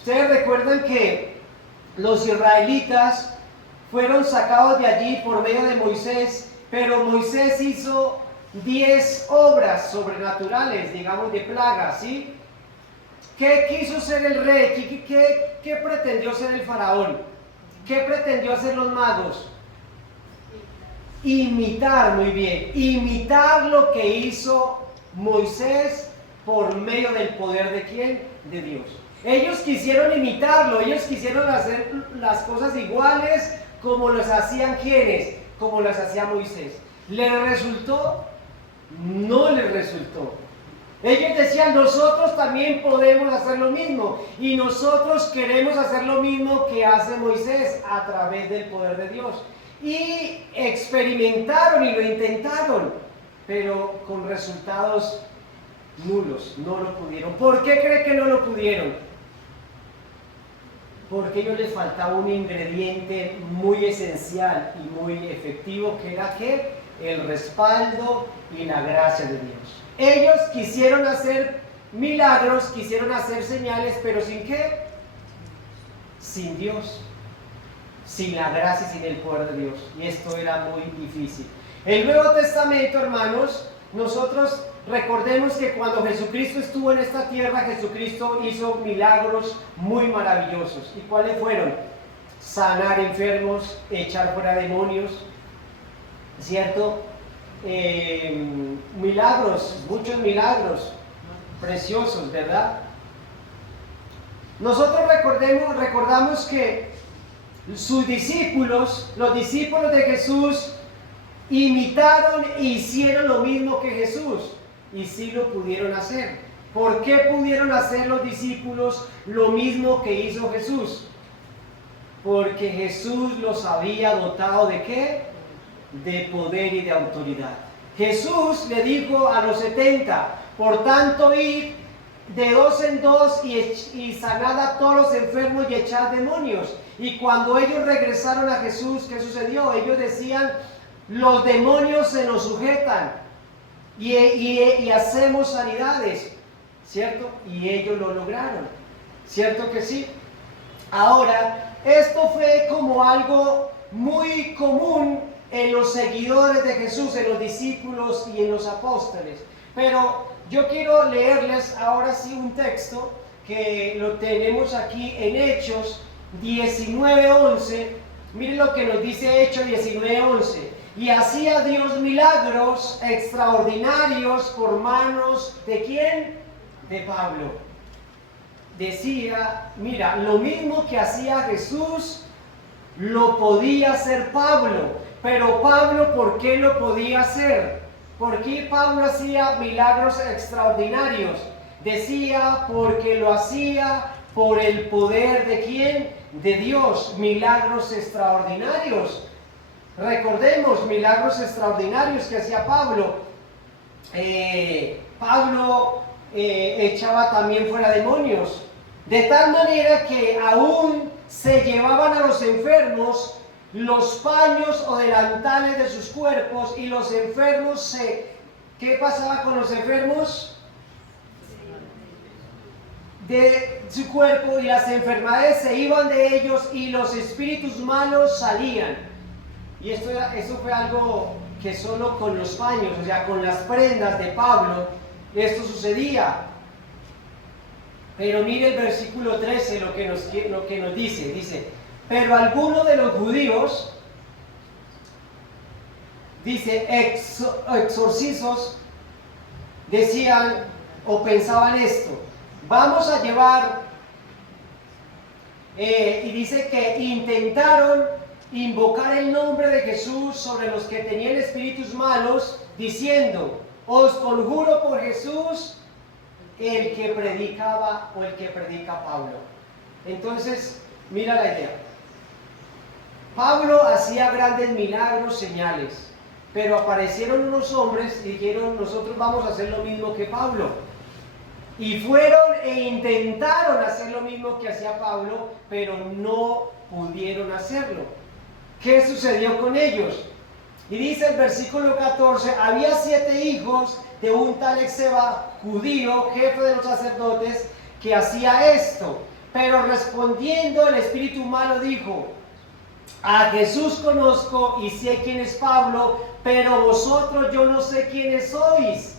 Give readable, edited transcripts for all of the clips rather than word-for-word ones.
Ustedes recuerdan que los israelitas fueron sacados de allí por medio de Moisés, pero Moisés hizo 10 obras sobrenaturales, digamos de plagas, ¿sí? ¿Qué quiso ser el rey? ¿Qué pretendió ser el faraón? ¿Qué pretendió hacer los magos? Imitar, muy bien, imitar lo que hizo Moisés por medio del poder de ¿quién? De Dios. Ellos quisieron imitarlo, ellos quisieron hacer las cosas iguales como las hacían ¿quiénes? Como las hacía Moisés. ¿Les resultó? No les resultó. Ellos decían, nosotros también podemos hacer lo mismo y nosotros queremos hacer lo mismo que hace Moisés a través del poder de Dios. Y experimentaron y lo intentaron, pero con resultados nulos, no lo pudieron. ¿Por qué cree que no lo pudieron? Porque a ellos les faltaba un ingrediente muy esencial y muy efectivo, que era ¿qué? El respaldo y la gracia de Dios. Ellos quisieron hacer milagros, quisieron hacer señales, pero ¿sin qué? Sin Dios, sin la gracia y sin el poder de Dios. Y esto era muy difícil. El Nuevo Testamento, hermanos, nosotros recordemos que cuando Jesucristo estuvo en esta tierra, Jesucristo hizo milagros muy maravillosos. ¿Y cuáles fueron? Sanar enfermos, echar fuera demonios, ¿cierto? Milagros, muchos milagros preciosos, ¿verdad? Nosotros recordamos que sus discípulos, los discípulos de Jesús, imitaron e hicieron lo mismo que Jesús, y sí lo pudieron hacer. ¿Por qué pudieron hacer los discípulos lo mismo que hizo Jesús? Porque Jesús los había dotado ¿de qué? De poder y de autoridad. Jesús le dijo a los 70, por tanto id de 2 en 2 y sanad a todos los enfermos y echad demonios. Y cuando ellos regresaron a Jesús, ¿qué sucedió? Ellos decían, los demonios se nos sujetan y hacemos sanidades, ¿cierto? Y ellos lo lograron, ¿cierto que sí? Ahora, esto fue como algo muy común en los seguidores de Jesús, en los discípulos y en los apóstoles. Pero yo quiero leerles ahora sí un texto que lo tenemos aquí en Hechos 19:11. Miren lo que nos dice Hechos 19:11. Y hacía Dios milagros extraordinarios por manos ¿de quién? De Pablo. Decía, mira, lo mismo que hacía Jesús, lo podía hacer Pablo. Pero Pablo, ¿por qué lo podía hacer? ¿Por qué Pablo hacía milagros extraordinarios? Decía, porque lo hacía por el poder ¿de quién? De Dios. Milagros extraordinarios. Recordemos, milagros extraordinarios que hacía Pablo. Pablo echaba también fuera demonios. De tal manera que aún se llevaban a los enfermos los paños o delantales de sus cuerpos, y los enfermos ¿qué pasaba con los enfermos? De su cuerpo, y las enfermedades se iban de ellos y los espíritus malos salían. Y eso fue algo que solo con los paños, o sea, con las prendas de Pablo, esto sucedía. Pero mire el versículo 13, lo que nos dice, pero algunos de los judíos, dice, exorcizos, decían o pensaban esto, vamos a llevar, y dice que intentaron invocar el nombre de Jesús sobre los que tenían espíritus malos, diciendo, os conjuro por Jesús, el que predicaba o el que predica Pablo. Entonces, mira la idea. Pablo hacía grandes milagros, señales, pero aparecieron unos hombres y dijeron, nosotros vamos a hacer lo mismo que Pablo. Y fueron e intentaron hacer lo mismo que hacía Pablo, pero no pudieron hacerlo. ¿Qué sucedió con ellos? Y dice el versículo 14, había 7 hijos de un tal Esceva, judío, jefe de los sacerdotes, que hacía esto. Pero respondiendo el espíritu malo dijo: a Jesús conozco y sé quién es Pablo, pero vosotros yo no sé quiénes sois.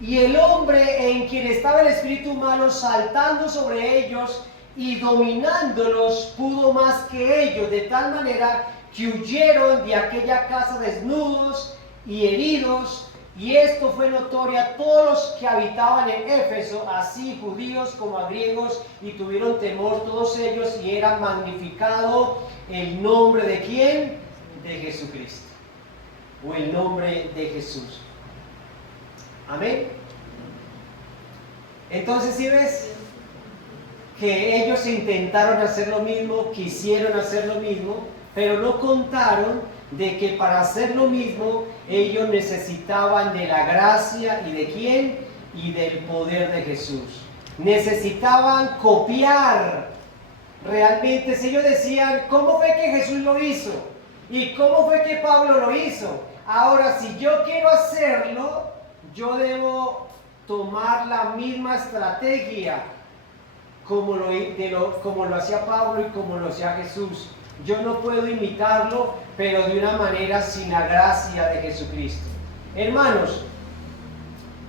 Y el hombre en quien estaba el espíritu malo saltando sobre ellos y dominándolos pudo más que ellos, de tal manera que huyeron de aquella casa desnudos y heridos. Y esto fue notorio a todos los que habitaban en Éfeso, así judíos como a griegos, y tuvieron temor todos ellos, y era magnificado el nombre de ¿quién? De Jesucristo, o el nombre de Jesús. Amén. Entonces, ¿sí ves? Que ellos intentaron hacer lo mismo, quisieron hacer lo mismo, pero no contaron de que para hacer lo mismo ellos necesitaban de la gracia y de quién, y del poder de Jesús. Necesitaban copiar realmente. Si ellos decían, ¿cómo fue que Jesús lo hizo? ¿Y cómo fue que Pablo lo hizo? Ahora, si yo quiero hacerlo, yo debo tomar la misma estrategia como lo hacía Pablo y como lo hacía Jesús. Yo no puedo imitarlo, pero de una manera sin la gracia de Jesucristo. Hermanos,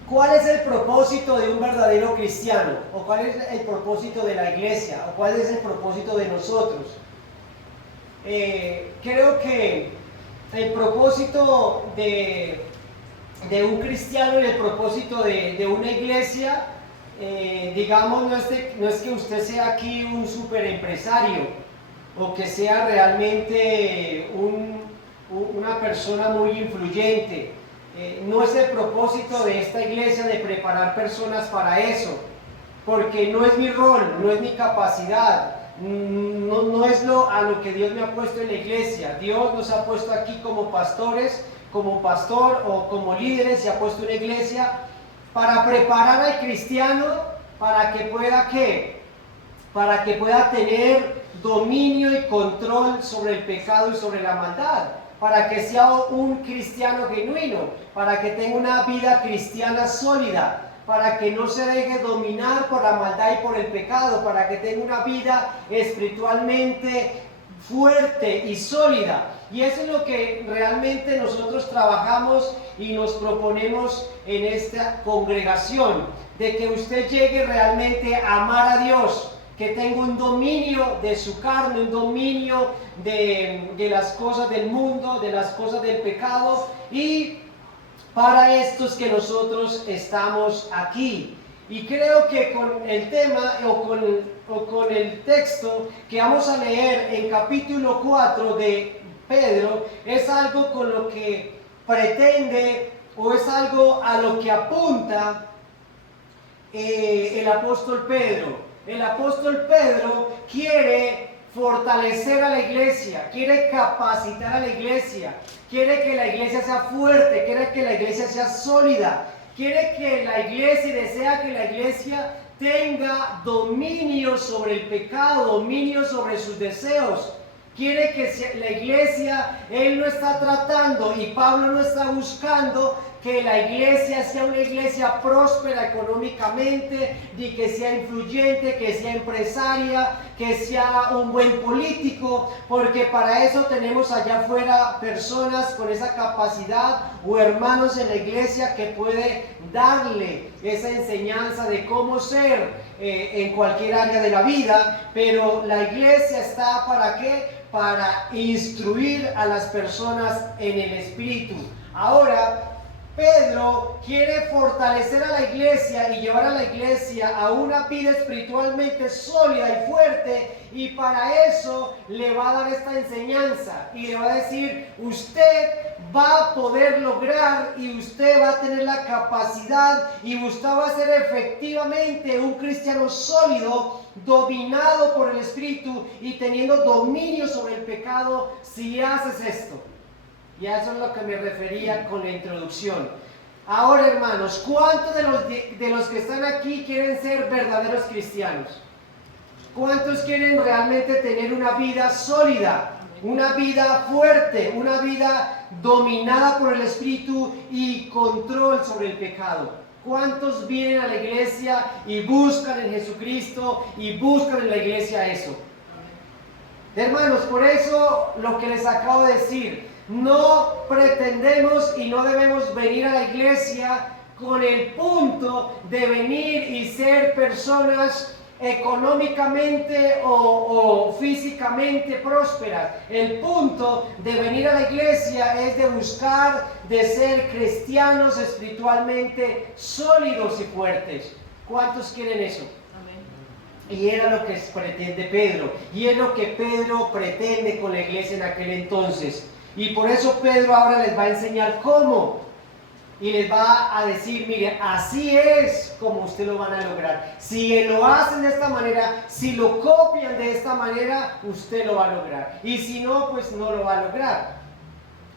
¿cuál es el propósito de un verdadero cristiano? ¿O cuál es el propósito de la iglesia? ¿O cuál es el propósito de nosotros? Creo que el propósito de un cristiano y el propósito de una iglesia, digamos, no es que usted sea aquí un super empresario o que sea realmente una persona muy influyente. No es el propósito de esta iglesia de preparar personas para eso, porque no es mi rol, no es mi capacidad, no es a lo que Dios me ha puesto en la iglesia. Dios nos ha puesto aquí como pastores, como pastor o como líderes, se ha puesto una iglesia para preparar al cristiano para que pueda ¿qué? Para que pueda tener dominio y control sobre el pecado y sobre la maldad, para que sea un cristiano genuino, para que tenga una vida cristiana sólida, para que no se deje dominar por la maldad y por el pecado, para que tenga una vida espiritualmente fuerte y sólida. Y eso es lo que realmente nosotros trabajamos y nos proponemos en esta congregación, de que usted llegue realmente a amar a Dios, que tenga un dominio de su carne, un dominio de las cosas del mundo, de las cosas del pecado, y para estos que nosotros estamos aquí. Y creo que con el tema o con el texto que vamos a leer en capítulo 4 de Pedro, es algo con lo que pretende o es algo a lo que apunta el apóstol Pedro. El apóstol Pedro quiere fortalecer a la iglesia, quiere capacitar a la iglesia, quiere que la iglesia sea fuerte, quiere que la iglesia sea sólida, quiere que la iglesia y desea que la iglesia tenga dominio sobre el pecado, dominio sobre sus deseos. Quiere que la iglesia, él no está tratando y Pablo no está buscando que la iglesia sea una iglesia próspera económicamente, ni que sea influyente, que sea empresaria, que sea un buen político, porque para eso tenemos allá afuera personas con esa capacidad o hermanos en la iglesia que puede darle esa enseñanza de cómo ser en cualquier área de la vida. Pero la iglesia está ¿para qué? Para instruir a las personas en el espíritu. Ahora, Pedro quiere fortalecer a la iglesia y llevar a la iglesia a una vida espiritualmente sólida y fuerte, y para eso le va a dar esta enseñanza y le va a decir: usted va a poder lograr y usted va a tener la capacidad y usted va a ser efectivamente un cristiano sólido, dominado por el Espíritu y teniendo dominio sobre el pecado si haces esto. Y a eso es lo que me refería con la introducción. Ahora, hermanos, ¿cuántos de los que están aquí quieren ser verdaderos cristianos? ¿Cuántos quieren realmente tener una vida sólida, una vida fuerte, una vida dominada por el Espíritu y control sobre el pecado? ¿Cuántos vienen a la iglesia y buscan en Jesucristo y buscan en la iglesia eso? Hermanos, por eso lo que les acabo de decir, no pretendemos y no debemos venir a la iglesia con el punto de venir y ser personas económicamente o físicamente prósperas. El punto de venir a la iglesia es de buscar de ser cristianos espiritualmente sólidos y fuertes. ¿Cuántos quieren eso? Y era lo que pretende Pedro, y es lo que Pedro pretende con la iglesia en aquel entonces. Y por eso Pedro ahora les va a enseñar cómo. Y les va a decir, mire, así es como usted lo van a lograr. Si lo hacen de esta manera, si lo copian de esta manera, usted lo va a lograr. Y si no, pues no lo va a lograr.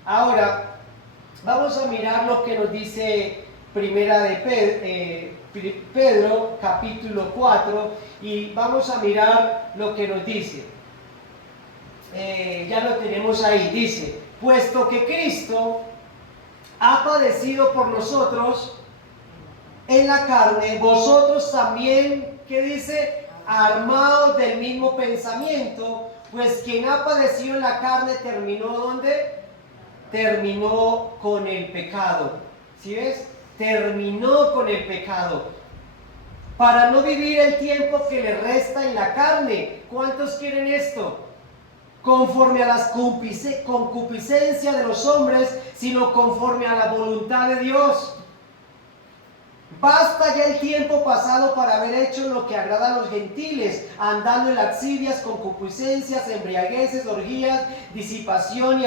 Ahora, vamos a mirar lo que nos dice Primera de Pedro, capítulo 4, y vamos a mirar lo que nos dice. Ya lo tenemos ahí, dice, puesto que Cristo ha padecido por nosotros en la carne, vosotros también, ¿qué dice? Armados del mismo pensamiento, pues quien ha padecido en la carne terminó ¿dónde? Terminó con el pecado. ¿Sí ves? Terminó con el pecado. Para no vivir el tiempo que le resta en la carne. ¿Cuántos quieren esto? Conforme a las concupiscencias de los hombres, sino conforme a la voluntad de Dios. Basta ya el tiempo pasado para haber hecho lo que agrada a los gentiles, andando en lascivias, concupiscencias, embriagueces, orgías, disipación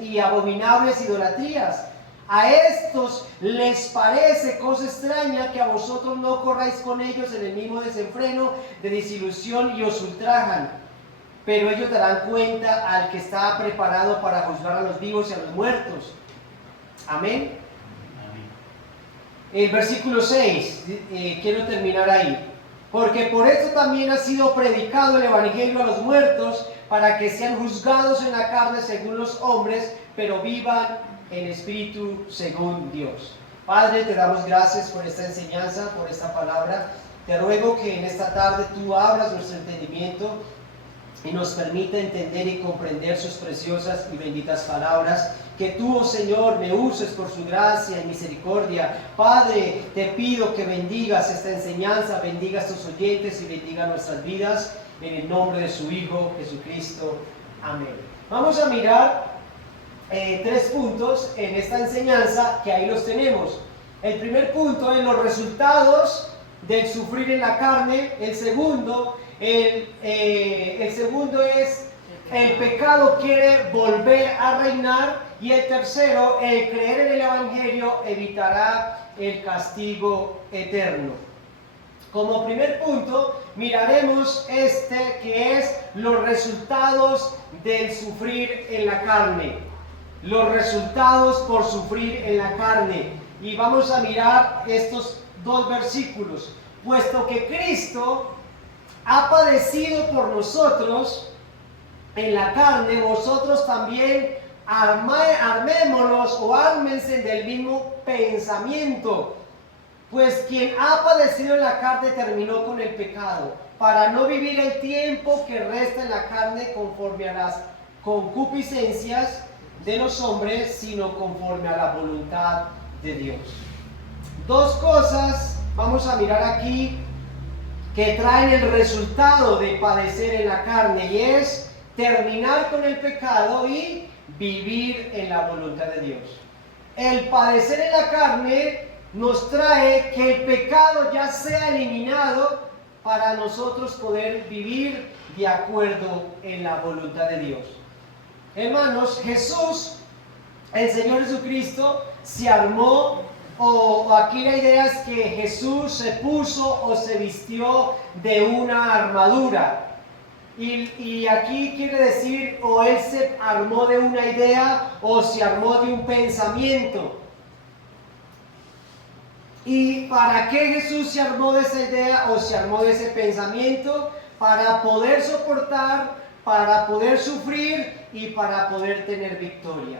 y abominables idolatrías. A estos les parece cosa extraña que a vosotros no corráis con ellos en el mismo desenfreno de desilusión y os ultrajan. Pero ellos darán cuenta al que está preparado para juzgar a los vivos y a los muertos. Amén. El versículo 6, quiero terminar ahí. Porque por esto también ha sido predicado el evangelio a los muertos, para que sean juzgados en la carne según los hombres, pero vivan en espíritu según Dios. Padre, te damos gracias por esta enseñanza, por esta palabra. Te ruego que en esta tarde tú abras nuestro entendimiento y nos permita entender y comprender sus preciosas y benditas palabras. Que tú, oh Señor, me uses por su gracia y misericordia. Padre, te pido que bendigas esta enseñanza, bendigas a tus oyentes y bendiga nuestras vidas, en el nombre de su Hijo Jesucristo. Amén. Vamos a mirar 3 puntos en esta enseñanza, que ahí los tenemos. El primer punto es los resultados del sufrir en la carne. El segundo es el pecado quiere volver a reinar. Y el tercero, el creer en el evangelio evitará el castigo eterno. Como primer punto, miraremos que es los resultados del sufrir en la carne. Los resultados por sufrir en la carne. Y vamos a mirar estos 2 versículos. Puesto que Cristo ha padecido por nosotros en la carne, vosotros también armémonos o ármense del mismo pensamiento. Pues quien ha padecido en la carne terminó con el pecado, para no vivir el tiempo que resta en la carne conforme a las concupiscencias de los hombres, sino conforme a la voluntad de Dios. 2 cosas vamos a mirar aquí que traen el resultado de padecer en la carne, y es terminar con el pecado y vivir en la voluntad de Dios. El padecer en la carne nos trae que el pecado ya sea eliminado para nosotros poder vivir de acuerdo en la voluntad de Dios. Hermanos, Jesús, el Señor Jesucristo, se armó, o aquí la idea es que Jesús se puso o se vistió de una armadura. Y aquí quiere decir, o él se armó de una idea o se armó de un pensamiento. ¿Y para qué Jesús se armó de esa idea o se armó de ese pensamiento? Para poder soportar, para poder sufrir y para poder tener victoria.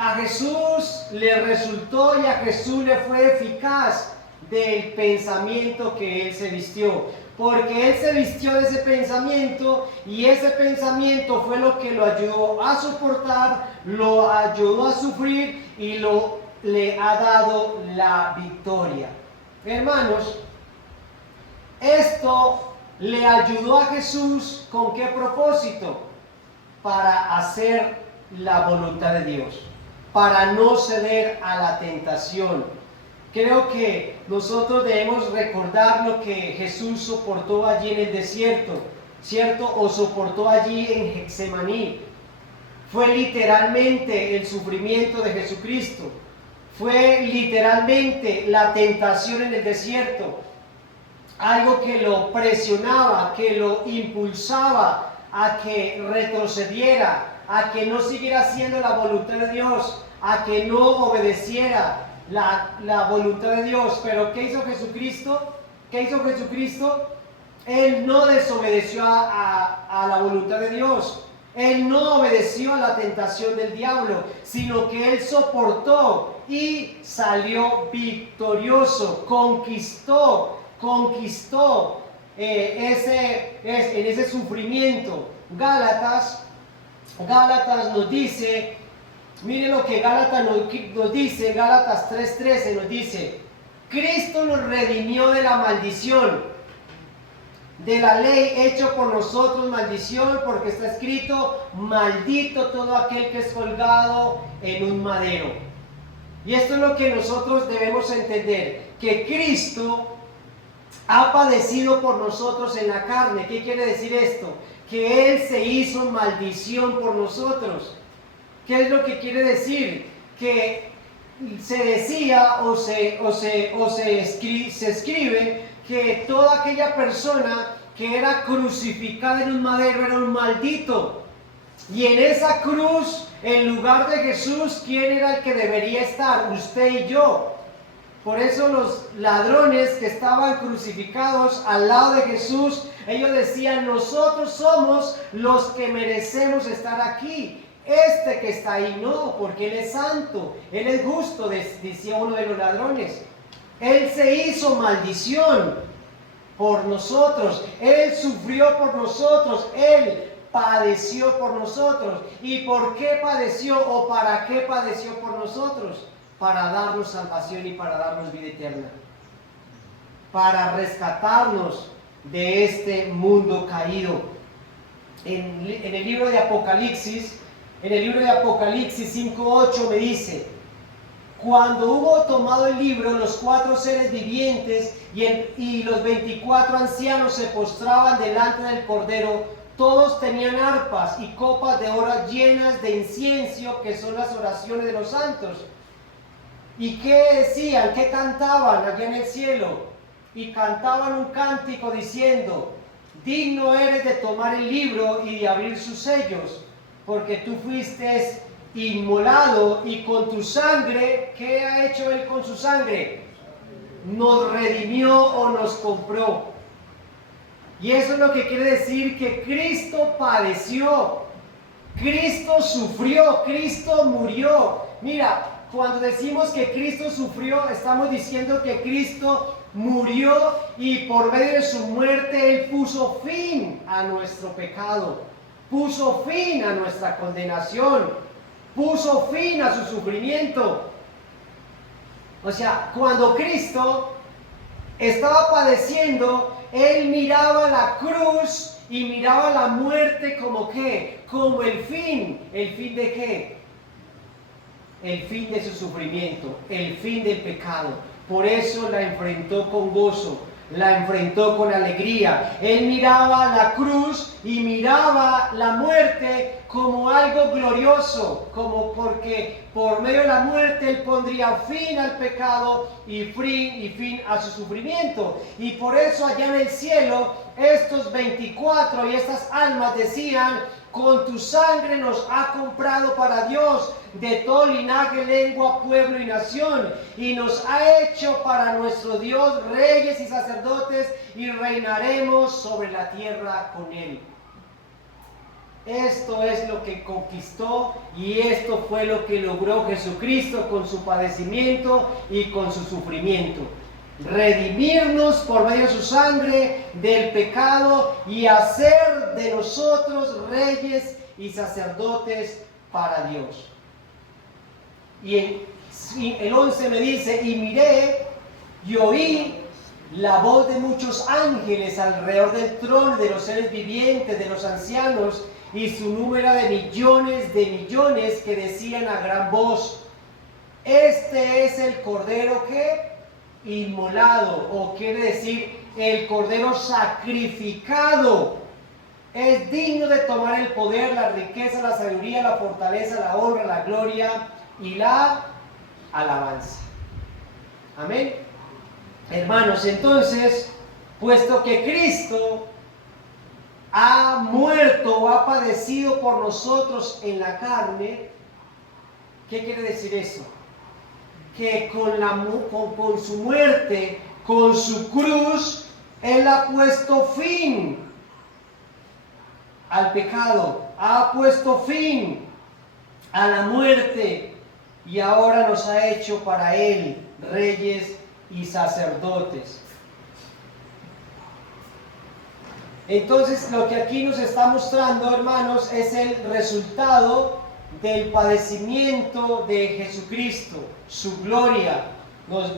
a Jesús le resultó y a Jesús le fue eficaz del pensamiento que él se vistió. Porque él se vistió de ese pensamiento y ese pensamiento fue lo que lo ayudó a soportar, lo ayudó a sufrir y le ha dado la victoria. Hermanos, esto le ayudó a Jesús ¿con qué propósito? Para hacer la voluntad de Dios, para no ceder a la tentación. Creo que nosotros debemos recordar lo que Jesús soportó allí en el desierto, ¿cierto? O soportó allí en Getsemaní. Fue literalmente el sufrimiento de Jesucristo. Fue literalmente la tentación en el desierto. Algo que lo presionaba, que lo impulsaba a que retrocediera, a que no siguiera haciendo la voluntad de Dios, a que no obedeciera la voluntad de Dios. Pero ¿qué hizo Jesucristo? ¿Qué hizo Jesucristo? Él no desobedeció a la voluntad de Dios. Él no obedeció a la tentación del diablo, sino que él soportó y salió victorioso, conquistó en ese sufrimiento. Gálatas nos dice, miren lo que Gálatas nos dice, Gálatas 3:13 nos dice: Cristo nos redimió de la maldición de la ley, hecho por nosotros maldición, porque está escrito: maldito todo aquel que es colgado en un madero. Y esto es lo que nosotros debemos entender, que Cristo ha padecido por nosotros en la carne. ¿Qué quiere decir esto? Que Él se hizo maldición por nosotros. ¿Qué es lo que quiere decir? Que se decía o se escribe que toda aquella persona que era crucificada en un madero era un maldito. Y en esa cruz, en lugar de Jesús, ¿quién era el que debería estar? Usted y yo. Por eso los ladrones que estaban crucificados al lado de Jesús, ellos decían: nosotros somos los que merecemos estar aquí. Este que está ahí no, porque Él es santo, Él es justo, decía uno de los ladrones. Él se hizo maldición por nosotros, Él sufrió por nosotros, Él padeció por nosotros. ¿Y por qué padeció o para qué padeció por nosotros? Para darnos salvación y para darnos vida eterna, para rescatarnos de este mundo caído. En el libro de Apocalipsis 5:8 me dice: cuando hubo tomado el libro, los 4 seres vivientes y los 24 ancianos se postraban delante del Cordero. Todos tenían arpas y copas de oro llenas de incienso, que son las oraciones de los santos. ¿Y qué decían? ¿Qué cantaban allá en el cielo? Y cantaban un cántico diciendo: digno eres de tomar el libro y de abrir sus sellos, porque tú fuiste inmolado y con tu sangre, ¿qué ha hecho Él con su sangre? Nos redimió o nos compró. Y eso es lo que quiere decir que Cristo padeció, Cristo sufrió, Cristo murió. Mira, cuando decimos que Cristo sufrió, estamos diciendo que Cristo murió y por medio de su muerte Él puso fin a nuestro pecado, puso fin a nuestra condenación, puso fin a su sufrimiento. O sea, cuando Cristo estaba padeciendo, Él miraba la cruz y miraba la muerte como ¿qué? Como el fin. ¿El fin de qué? El fin de su sufrimiento, el fin del pecado. Por eso la enfrentó con gozo, la enfrentó con alegría. Él miraba la cruz y miraba la muerte como algo glorioso, como porque por medio de la muerte Él pondría fin al pecado y fin a su sufrimiento. Y por eso allá en el cielo, estos 24 y estas almas decían: con tu sangre nos ha comprado para Dios, de todo linaje, lengua, pueblo y nación, y nos ha hecho para nuestro Dios reyes y sacerdotes, y reinaremos sobre la tierra con Él. Esto es lo que conquistó y esto fue lo que logró Jesucristo con su padecimiento y con su sufrimiento. Redimirnos por medio de su sangre del pecado y hacer de nosotros reyes y sacerdotes para Dios. Y el 11 me dice, y miré y oí la voz de muchos ángeles alrededor del trono, de los seres vivientes, de los ancianos, y su número de millones que decían a gran voz, este es el Cordero que inmolado, o quiere decir el Cordero sacrificado, es digno de tomar el poder, la riqueza, la sabiduría, la fortaleza, la honra, la gloria y la alabanza. Amén. Hermanos, entonces, puesto que Cristo ha muerto o ha padecido por nosotros en la carne, ¿qué quiere decir eso? Que con su muerte, con su cruz, Él ha puesto fin al pecado, ha puesto fin a la muerte y ahora nos ha hecho para Él reyes y sacerdotes. Entonces, lo que aquí nos está mostrando, hermanos, es el resultado del padecimiento de Jesucristo, su gloria, nos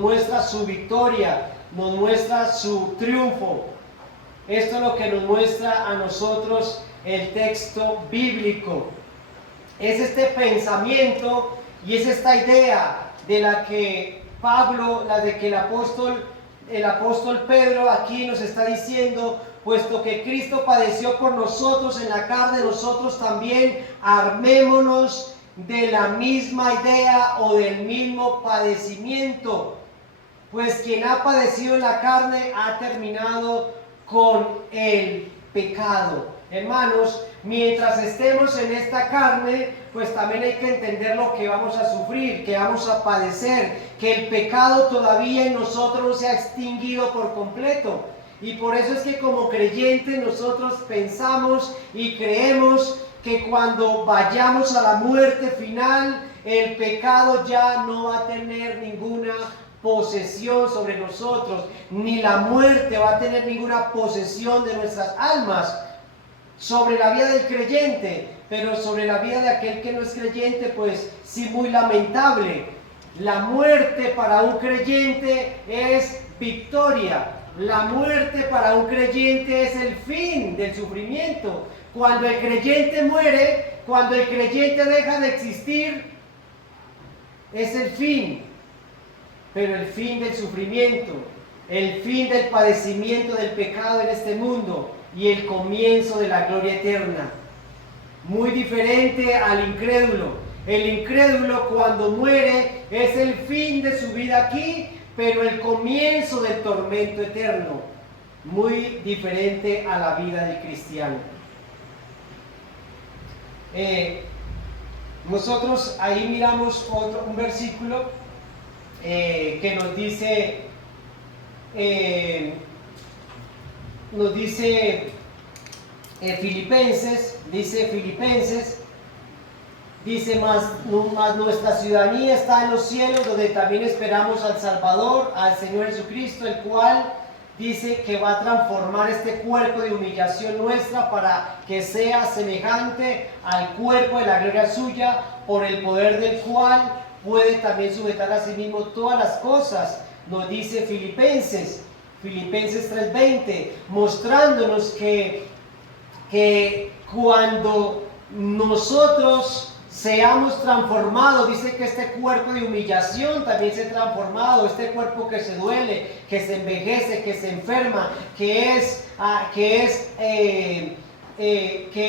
muestra su victoria, nos muestra su triunfo. Esto es lo que nos muestra a nosotros el texto bíblico. Es este pensamiento y es esta idea de la que el apóstol Pedro aquí nos está diciendo, puesto que Cristo padeció por nosotros en la carne, nosotros también armémonos de la misma idea o del mismo padecimiento. Pues quien ha padecido en la carne ha terminado con el pecado. Hermanos, mientras estemos en esta carne, pues también hay que entender lo que vamos a sufrir, que vamos a padecer, que el pecado todavía en nosotros no se ha extinguido por completo. Y por eso es que como creyentes nosotros pensamos y creemos que cuando vayamos a la muerte final, el pecado ya no va a tener ninguna posesión sobre nosotros, ni la muerte va a tener ninguna posesión de nuestras almas sobre la vida del creyente, pero sobre la vida de aquel que no es creyente, pues sí, muy lamentable. La muerte para un creyente es victoria. La muerte para un creyente es el fin del sufrimiento. Cuando el creyente muere, cuando el creyente deja de existir, es el fin. Pero el fin del sufrimiento, el fin del padecimiento del pecado en este mundo y el comienzo de la gloria eterna. Muy diferente al incrédulo. El incrédulo cuando muere es el fin de su vida aquí, pero el comienzo del tormento eterno. Muy diferente a la vida del cristiano. Nosotros ahí miramos un versículo que nos dice Filipenses, dice más nuestra ciudadanía está en los cielos, donde también esperamos al Salvador, al Señor Jesucristo, el cual dice que va a transformar este cuerpo de humillación nuestra para que sea semejante al cuerpo de la gloria suya, por el poder del cual puede también sujetar a sí mismo todas las cosas. Nos dice Filipenses 3:20, mostrándonos que cuando nosotros seamos transformados, dice que este cuerpo de humillación también se ha transformado, este cuerpo que se duele, que se envejece, que se enferma, que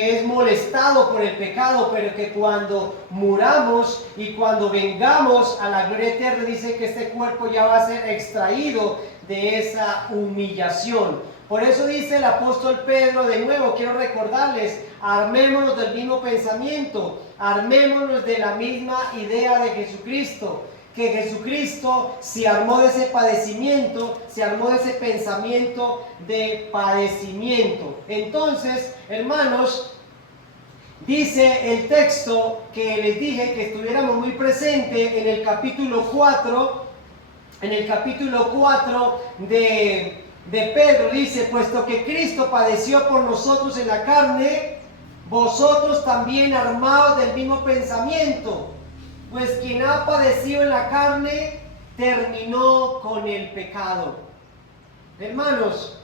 es molestado por el pecado, pero que cuando muramos y cuando vengamos a la gloria eterna, dice que este cuerpo ya va a ser extraído de esa humillación. Por eso dice el apóstol Pedro, de nuevo quiero recordarles, armémonos del mismo pensamiento, armémonos de la misma idea de Jesucristo, que Jesucristo se armó de ese padecimiento, se armó de ese pensamiento de padecimiento. Entonces, hermanos, dice el texto que les dije que estuviéramos muy presentes en el capítulo 4, de Pedro, dice: puesto que Cristo padeció por nosotros en la carne, vosotros también armados del mismo pensamiento, pues quien ha padecido en la carne terminó con el pecado. Hermanos,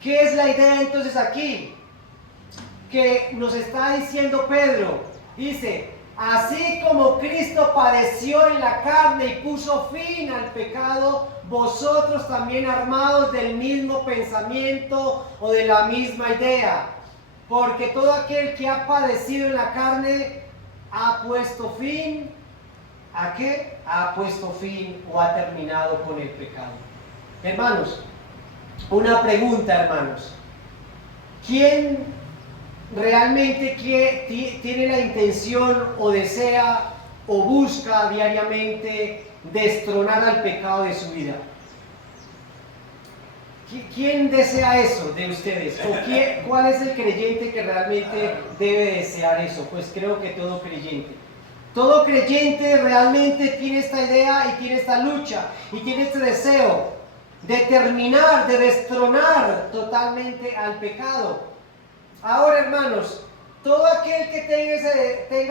¿qué es la idea entonces aquí? Que nos está diciendo Pedro, dice: así como Cristo padeció en la carne y puso fin al pecado, vosotros también armados del mismo pensamiento o de la misma idea. Porque todo aquel que ha padecido en la carne ha puesto fin, ¿a qué? Ha puesto fin o ha terminado con el pecado. Hermanos, una pregunta, hermanos. ¿Quién realmente tiene la intención o desea o busca diariamente destronar al pecado de su vida? ¿Quién desea eso de ustedes? ¿O cuál es el creyente que realmente debe desear eso? Pues creo que todo creyente. Todo creyente realmente tiene esta idea y tiene esta lucha y tiene este deseo de terminar, de destronar totalmente al pecado. Ahora, hermanos, todo aquel que tenga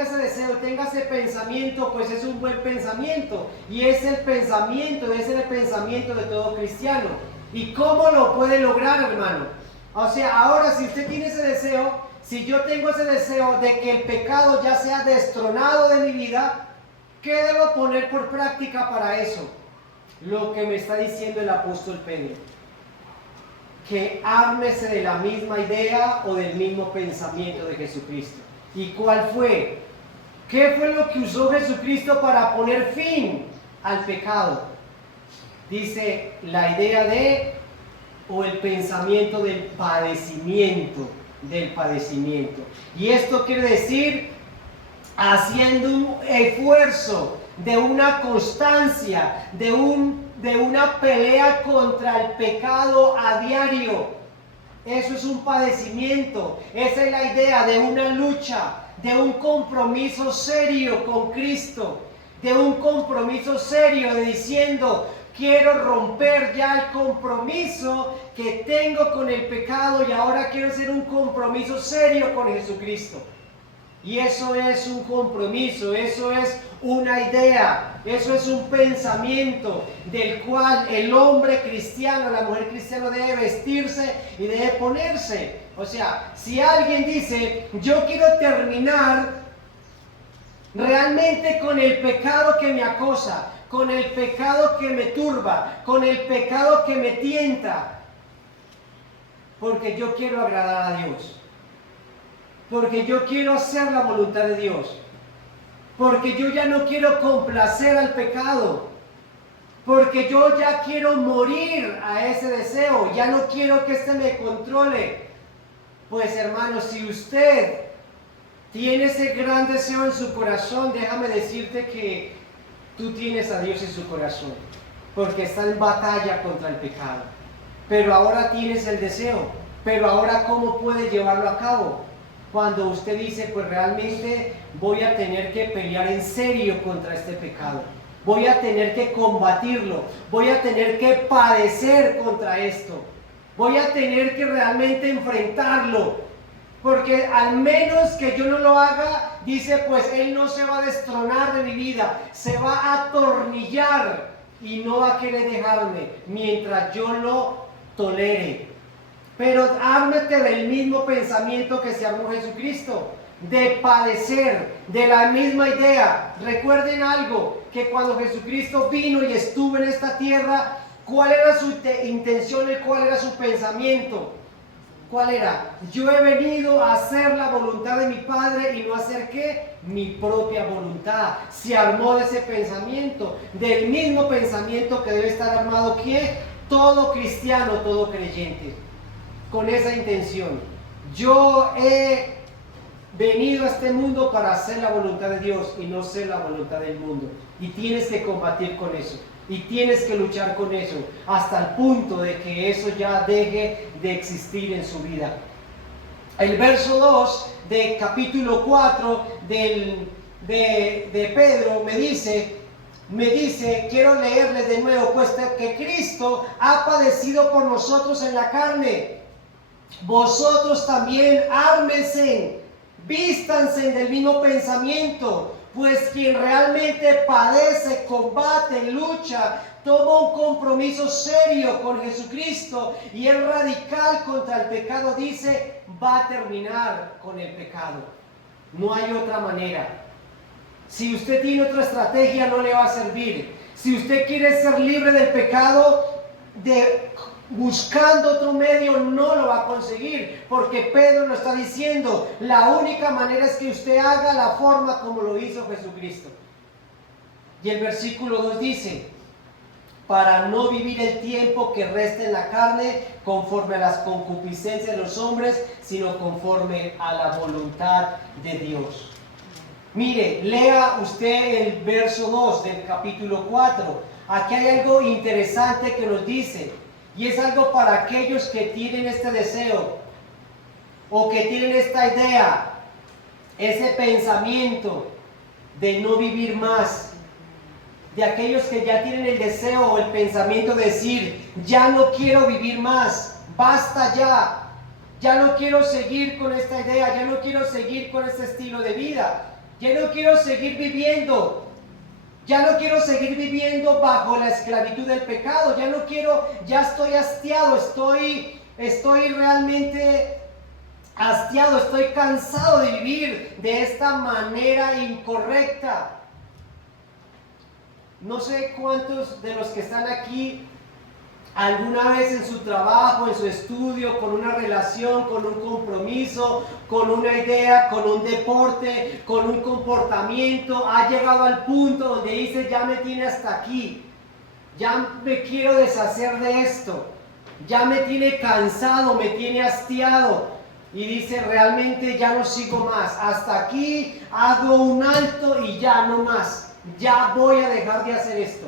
ese deseo, tenga ese pensamiento, pues es un buen pensamiento. Y es el pensamiento, es el pensamiento de todo cristiano. ¿Y cómo lo puede lograr, hermano? O sea, ahora si usted tiene ese deseo, si yo tengo ese deseo de que el pecado ya sea destronado de mi vida, ¿qué debo poner por práctica para eso? Lo que me está diciendo el apóstol Pedro. Que ármese de la misma idea o del mismo pensamiento de Jesucristo. ¿Y cuál fue? ¿Qué fue lo que usó Jesucristo para poner fin al pecado? Dice la idea de, o el pensamiento del padecimiento, Y esto quiere decir haciendo un esfuerzo, de una constancia, de una pelea contra el pecado a diario. Eso es un padecimiento. Esa es la idea de una lucha, de un compromiso serio con Cristo, de un compromiso serio de diciendo: quiero romper ya el compromiso que tengo con el pecado y ahora quiero hacer un compromiso serio con Jesucristo. Y eso es un compromiso, eso es una idea, eso es un pensamiento del cual el hombre cristiano, la mujer cristiana debe vestirse y debe ponerse. O sea, si alguien dice: yo quiero terminar realmente con el pecado que me acosa, con el pecado que me turba, con el pecado que me tienta, porque yo quiero agradar a Dios. Porque yo quiero hacer la voluntad de Dios. Porque yo ya no quiero complacer al pecado. Porque yo ya quiero morir a ese deseo. Ya no quiero que este me controle. Pues, hermano, si usted tiene ese gran deseo en su corazón, déjame decirte que tú tienes a Dios en su corazón. Porque está en batalla contra el pecado. Pero ahora tienes el deseo. Pero ahora, ¿cómo puede llevarlo a cabo? Cuando usted dice: pues realmente voy a tener que pelear en serio contra este pecado, voy a tener que combatirlo, voy a tener que padecer contra esto, voy a tener que realmente enfrentarlo, porque al menos que yo no lo haga, dice, pues Él no se va a destronar de mi vida, se va a atornillar y no va a querer dejarme mientras yo lo tolere. Pero ármate del mismo pensamiento que se armó Jesucristo, de padecer, de la misma idea. Recuerden algo, que cuando Jesucristo vino y estuvo en esta tierra, ¿cuál era su intención y cuál era su pensamiento? ¿Cuál era? Yo he venido a hacer la voluntad de mi Padre y no a hacer ¿qué? Mi propia voluntad. Se armó de ese pensamiento, del mismo pensamiento que debe estar armado ¿qué? Todo cristiano, todo creyente. Con esa intención, yo he venido a este mundo para hacer la voluntad de Dios y no ser la voluntad del mundo. Y tienes que combatir con eso. Y tienes que luchar con eso hasta el punto de que eso ya deje de existir en su vida. El verso 2 de capítulo 4 de Pedro me dice, quiero leerles de nuevo, puesto que Cristo ha padecido por nosotros en la carne, vosotros también ármense, vístanse del mismo pensamiento, pues quien realmente padece, combate, lucha, toma un compromiso serio con Jesucristo y es radical contra el pecado, dice, va a terminar con el pecado. No hay otra manera. Si usted tiene otra estrategia, no le va a servir. Si usted quiere ser libre del pecado, buscando otro medio, no lo va a conseguir, porque Pedro lo está diciendo, la única manera es que usted haga la forma como lo hizo Jesucristo. Y el versículo 2 dice, para no vivir el tiempo que resta en la carne conforme a las concupiscencias de los hombres, sino conforme a la voluntad de Dios. Mire, lea usted el verso 2 del capítulo 4. Aquí hay algo interesante que nos dice, y es algo para aquellos que tienen este deseo, o que tienen esta idea, ese pensamiento de no vivir más, de aquellos que ya tienen el deseo o el pensamiento de decir, ya no quiero vivir más, basta ya no quiero seguir con esta idea, ya no quiero seguir con este estilo de vida, ya no quiero seguir viviendo. Ya no quiero seguir viviendo bajo la esclavitud del pecado. Ya estoy hastiado, estoy realmente hastiado, estoy cansado de vivir de esta manera incorrecta. No sé cuántos de los que están aquí alguna vez en su trabajo, en su estudio, con una relación, con un compromiso, con una idea, con un deporte, con un comportamiento, ha llegado al punto donde dice, ya me tiene hasta aquí, ya me quiero deshacer de esto, ya me tiene cansado, me tiene hastiado, y dice, realmente ya no sigo más, hasta aquí hago un alto y ya no más, ya voy a dejar de hacer esto.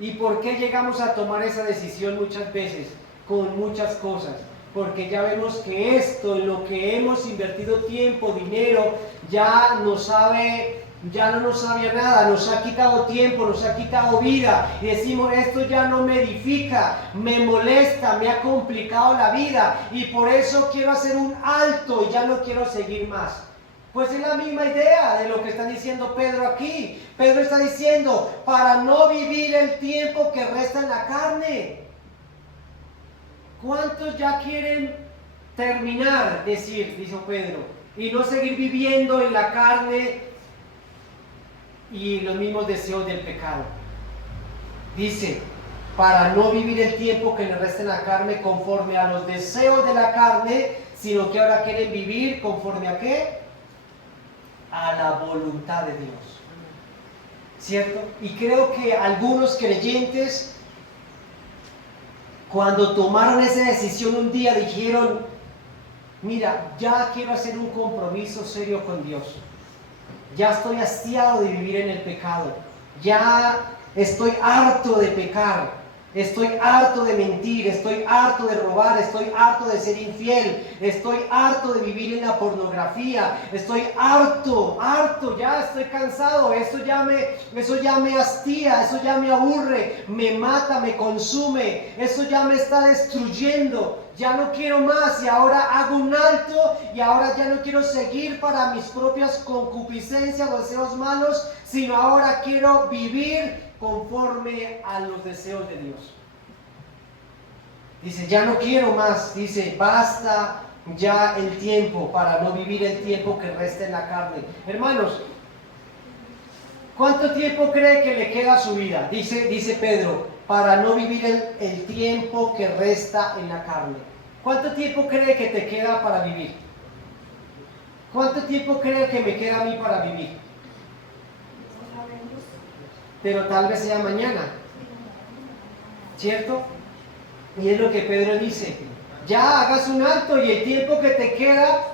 ¿Y por qué llegamos a tomar esa decisión muchas veces? Con muchas cosas. Porque ya vemos que esto, en lo que hemos invertido tiempo, dinero, ya no nos sabe a nada, nos ha quitado tiempo, nos ha quitado vida. Y decimos, esto ya no me edifica, me molesta, me ha complicado la vida. Y por eso quiero hacer un alto y ya no quiero seguir más. Pues es la misma idea de lo que está diciendo Pedro aquí. Pedro está diciendo, para no vivir el tiempo que resta en la carne. ¿Cuántos ya quieren terminar, dice Pedro, y no seguir viviendo en la carne y los mismos deseos del pecado? Dice, para no vivir el tiempo que le resta en la carne conforme a los deseos de la carne, sino que ahora quieren vivir conforme a ¿qué? A la voluntad de Dios, ¿cierto? Y creo que algunos creyentes, cuando tomaron esa decisión un día, dijeron, mira, ya quiero hacer un compromiso serio con Dios, ya estoy hastiado de vivir en el pecado, ya estoy harto de pecar, estoy harto de mentir, estoy harto de robar, estoy harto de ser infiel, estoy harto de vivir en la pornografía, estoy harto, ya estoy cansado, eso ya me hastía, eso ya me aburre, me mata, me consume, eso ya me está destruyendo, ya no quiero más y ahora hago un alto y ahora ya no quiero seguir para mis propias concupiscencias o deseos malos, sino ahora quiero vivir conforme a los deseos de Dios. Dice, ya no quiero más, dice, basta ya el tiempo para no vivir el tiempo que resta en la carne. Hermanos, ¿cuánto tiempo cree que le queda a su vida? Dice Pedro, para no vivir el tiempo que resta en la carne. ¿Cuánto tiempo cree que te queda para vivir? ¿Cuánto tiempo cree que me queda a mí para vivir? Pero tal vez sea mañana, ¿cierto? Y es lo que Pedro dice, ya hagas un alto y el tiempo que te queda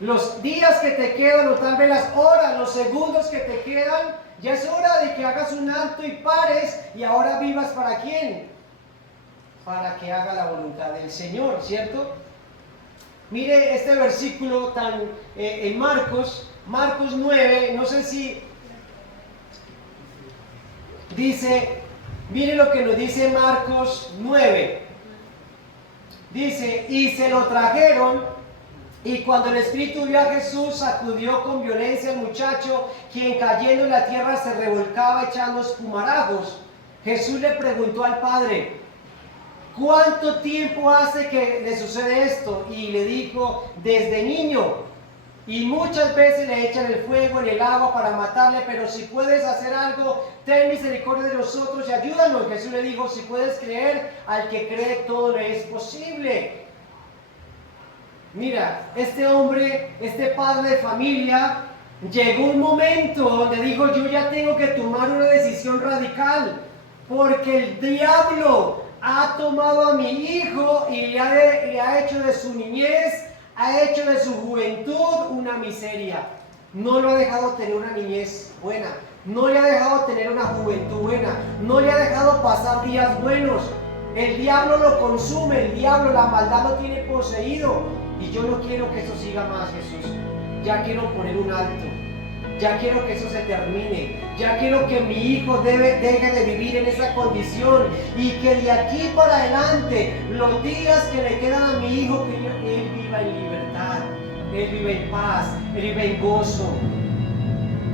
Los días que te quedan, o tal vez las horas, los segundos que te quedan, ya es hora de que hagas un alto y pares, y ahora vivas ¿para quién? Para que haga la voluntad del Señor, ¿cierto? Mire este versículo tan en Marcos 9, no sé si dice, mire lo que nos dice Marcos 9. Dice, y se lo trajeron, y cuando el espíritu vio a Jesús, sacudió con violencia al muchacho, quien cayendo en la tierra se revolcaba echando espumarajos. Jesús le preguntó al padre, ¿cuánto tiempo hace que le sucede esto? Y le dijo, desde niño. Y muchas veces le echan el fuego, en el agua para matarle, pero si puedes hacer algo, ten misericordia de nosotros y ayúdanos. Jesús le dijo, si puedes creer, al que cree todo le es posible. Mira, este hombre, este padre de familia, llegó un momento donde dijo, yo ya tengo que tomar una decisión radical, porque el diablo ha tomado a mi hijo y le ha hecho de su niñez, ha hecho de su juventud una miseria. No lo ha dejado tener una niñez buena, no le ha dejado tener una juventud buena, no le ha dejado pasar días buenos. El diablo lo consume, el diablo, la maldad lo tiene poseído. Y yo no quiero que eso siga más, Jesús. Ya quiero poner un alto. Ya quiero que eso se termine. Ya quiero que mi hijo deje de vivir en esa condición. Y que de aquí para adelante, los días que le quedan a mi hijo, que él viva en libertad. Él viva en paz. Él viva en gozo.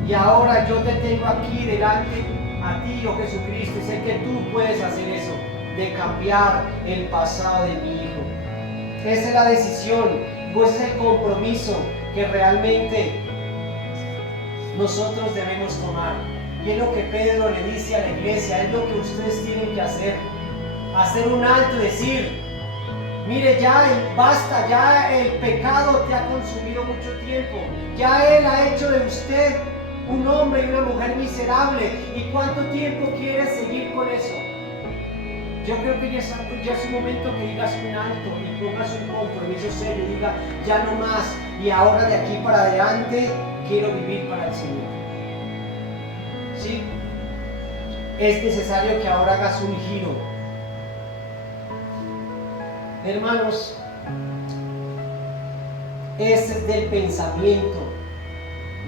Y ahora yo te tengo aquí delante a ti, oh Jesucristo. Y sé que tú puedes hacer eso. De cambiar el pasado de mi hijo. Esa es la decisión, pues es el compromiso que realmente nosotros debemos tomar. Y es lo que Pedro le dice a la iglesia, es lo que ustedes tienen que hacer. Hacer un alto y decir, mire, ya basta, ya el pecado te ha consumido mucho tiempo. Ya él ha hecho de usted un hombre y una mujer miserable. ¿Y cuánto tiempo quieres seguir con eso? Yo creo que ya es un momento que digas un alto y pongas un compromiso serio y diga, ya no más, y ahora de aquí para adelante quiero vivir para el Señor. ¿Sí? Es necesario que ahora hagas un giro. Hermanos, ese es del pensamiento,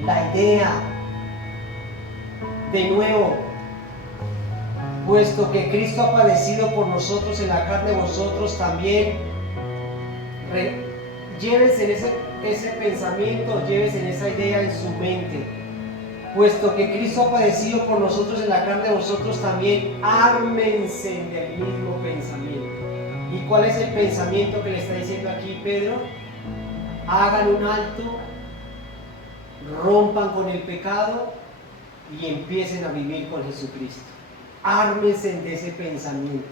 la idea. De nuevo, puesto que Cristo ha padecido por nosotros en la carne, vosotros también llévense ese pensamiento, llévense esa idea en su mente. Puesto que Cristo ha padecido por nosotros en la carne, vosotros también ármense del mismo pensamiento. ¿Y cuál es el pensamiento que le está diciendo aquí Pedro? Hagan un alto, rompan con el pecado y empiecen a vivir con Jesucristo. Ármense de ese pensamiento.